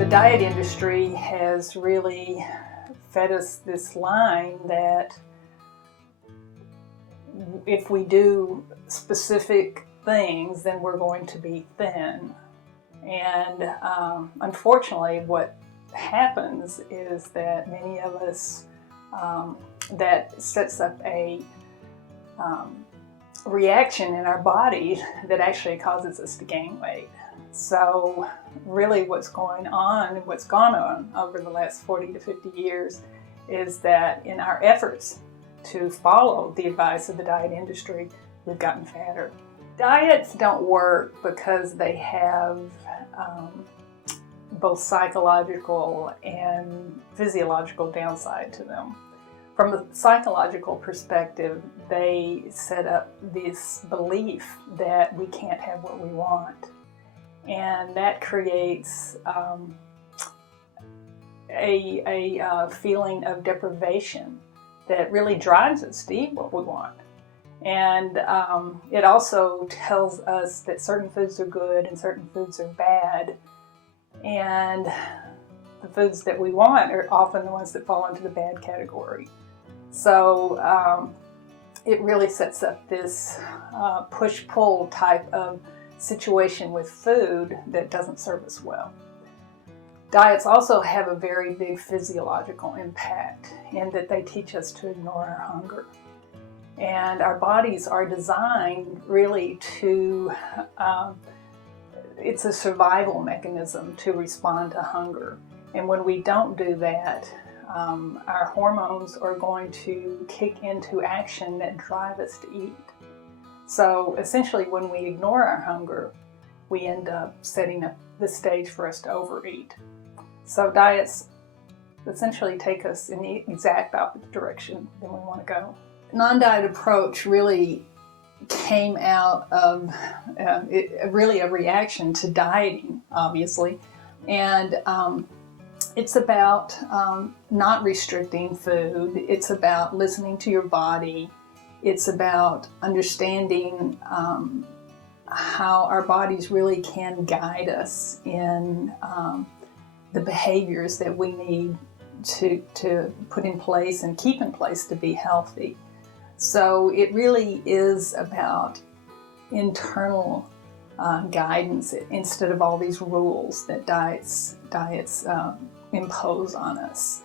The diet industry has really fed us this line that if we do specific things, then we're going to be thin. And unfortunately, what happens is that many of us, that sets up a reaction in our body that actually causes us to gain weight. So really what's gone on over the last 40 to 50 years is that in our efforts to follow the advice of the diet industry, we've gotten fatter. Diets don't work because they have both psychological and physiological downside to them. From a psychological perspective, they set up this belief that we can't have what we want. And that creates a feeling of deprivation that really drives us to eat what we want. And it also tells us that certain foods are good and certain foods are bad. And the foods that we want are often the ones that fall into the bad category. So it really sets up this push-pull type of situation with food that doesn't serve us well. Diets also have a very big physiological impact in that they teach us to ignore our hunger. And our bodies are designed really to, it's a survival mechanism to respond to hunger. And when we don't do that, our hormones are going to kick into action that drive us to eat. So essentially, when we ignore our hunger, we end up setting up the stage for us to overeat. So diets essentially take us in the exact opposite direction than we want to go. Non-diet approach really came out of really a reaction to dieting, obviously. And it's about not restricting food. It's about listening to your body. It's about understanding how our bodies really can guide us in the behaviors that we need to put in place and keep in place to be healthy. So it really is about internal guidance instead of all these rules that diets impose on us.